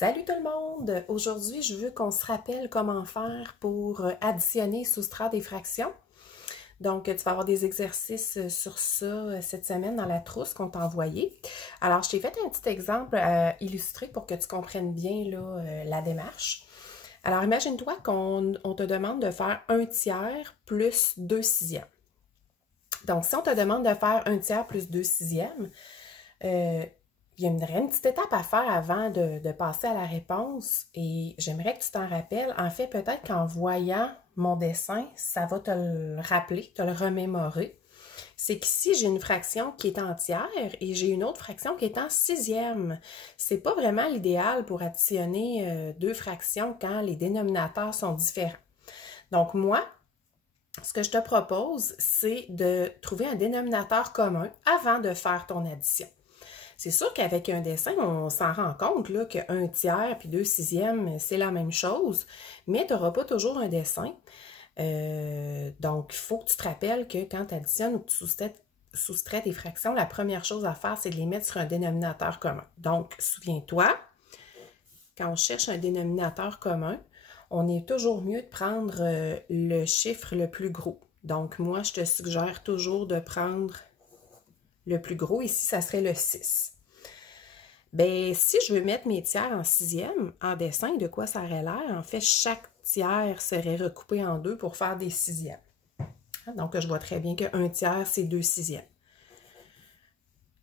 Salut tout le monde! Aujourd'hui, je veux qu'on se rappelle comment faire pour additionner et soustraire des fractions. Donc, tu vas avoir des exercices sur ça cette semaine dans la trousse qu'on t'a envoyée. Alors, je t'ai fait un petit exemple illustré pour que tu comprennes bien là, la démarche. Alors, imagine-toi qu'on te demande de faire 1/3 plus 2/6. Donc, si on te demande de faire 1/3 plus 2/6, il y a une petite étape à faire avant de passer à la réponse et j'aimerais que tu t'en rappelles. En fait, peut-être qu'en voyant mon dessin, ça va te le rappeler, te le remémorer. C'est qu'ici, j'ai une fraction qui est entière et j'ai une autre fraction qui est en 6e. C'est pas vraiment l'idéal pour additionner deux fractions quand les dénominateurs sont différents. Donc moi, ce que je te propose, c'est de trouver un dénominateur commun avant de faire ton addition. C'est sûr qu'avec un dessin, on s'en rend compte là, que 1/3 puis 2/6, c'est la même chose, mais tu n'auras pas toujours un dessin. Donc, il faut que tu te rappelles que quand tu additionnes ou que tu soustrais tes fractions, la première chose à faire, c'est de les mettre sur un dénominateur commun. Donc, souviens-toi, quand on cherche un dénominateur commun, on est toujours mieux de prendre le chiffre le plus gros. Donc, moi, je te suggère toujours de prendre le plus gros. Ici, ça serait le 6. Bien, si je veux mettre mes tiers en 6e, en dessin, de quoi ça aurait l'air? En fait, chaque tiers serait recoupé en deux pour faire des 6e. Donc, je vois très bien que 1/3, c'est 2/6.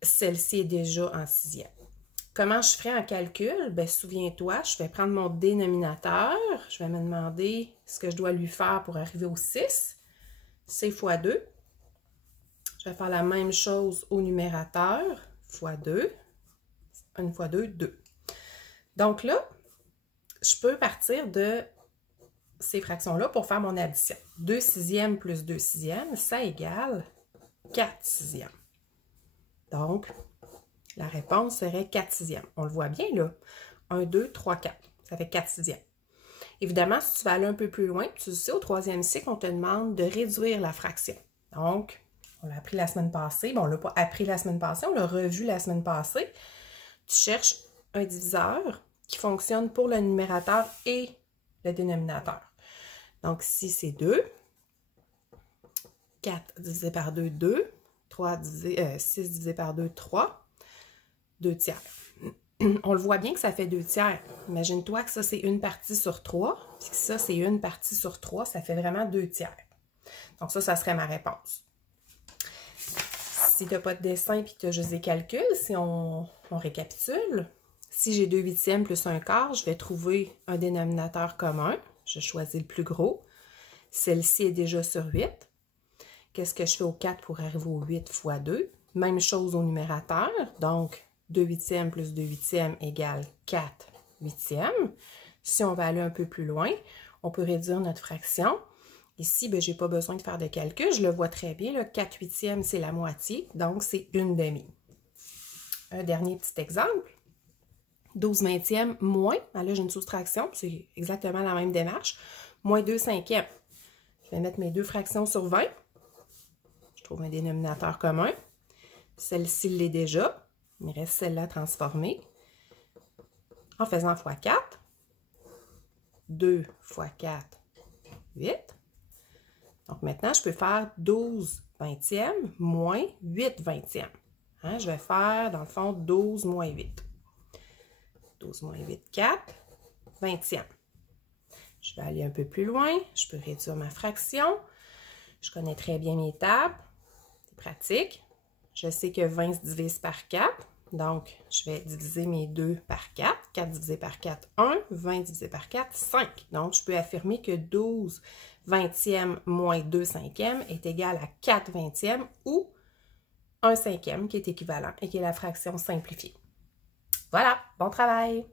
Celle-ci est déjà en 6e. Comment je ferais en calcul? Bien, souviens-toi, je vais prendre mon dénominateur. Je vais me demander ce que je dois lui faire pour arriver au 6. C'est fois 2. Je vais faire la même chose au numérateur, fois 2. 1 fois 2, 2. Donc là, je peux partir de ces fractions-là pour faire mon addition. 2/6 plus 2/6, ça égale 4/6. Donc, la réponse serait 4/6. On le voit bien là. 1, 2, 3, 4. Ça fait 4/6. Évidemment, si tu vas aller un peu plus loin, tu sais, au 3e cycle, on te demande de réduire la fraction. Donc, on l'a appris la semaine passée. Bon, on ne l'a pas appris la semaine passée, on l'a revu la semaine passée. Tu cherches un diviseur qui fonctionne pour le numérateur et le dénominateur. Donc, ici, c'est 2. 4 divisé par 2, 2. 6 divisé par 2, 3. 2/3. On le voit bien que ça fait 2/3. Imagine-toi que ça, c'est une partie sur 3. Puis que ça, c'est une partie sur 3. Ça fait vraiment 2/3. Donc, ça serait ma réponse. Si tu n'as pas de dessin et que tu as juste des calculs, si on récapitule, si j'ai 2/8 plus 1/4, je vais trouver un dénominateur commun. Je choisis le plus gros. Celle-ci est déjà sur 8. Qu'est-ce que je fais au 4 pour arriver au 8 fois 2? Même chose au numérateur. Donc, 2/8 plus 2/8 égale 4/8. Si on va aller un peu plus loin, on peut réduire notre fraction. Ici, je n'ai pas besoin de faire de calcul. Je le vois très bien. Là, 4/8, c'est la moitié. Donc, c'est 1/2. Un dernier petit exemple. 12/20 moins. Là, j'ai une soustraction. C'est exactement la même démarche. Moins 2/5. Je vais mettre mes deux fractions sur 20. Je trouve un dénominateur commun. Celle-ci l'est déjà. Il me reste celle-là transformée. En faisant x 4. 2 fois 4, 8. Donc, maintenant, je peux faire 12/20 moins 8/20. Je vais faire, dans le fond, 12 moins 8. 12 moins 8, 4/20. Je vais aller un peu plus loin. Je peux réduire ma fraction. Je connais très bien mes tables. C'est pratique. Je sais que 20 se divise par 4. Donc, je vais diviser mes 2 par 4. 4 divisé par 4, 1. 20 divisé par 4, 5. Donc, je peux affirmer que 12/20 moins 2/5 est égal à 4/20 ou 1/5 qui est équivalent et qui est la fraction simplifiée. Voilà, bon travail!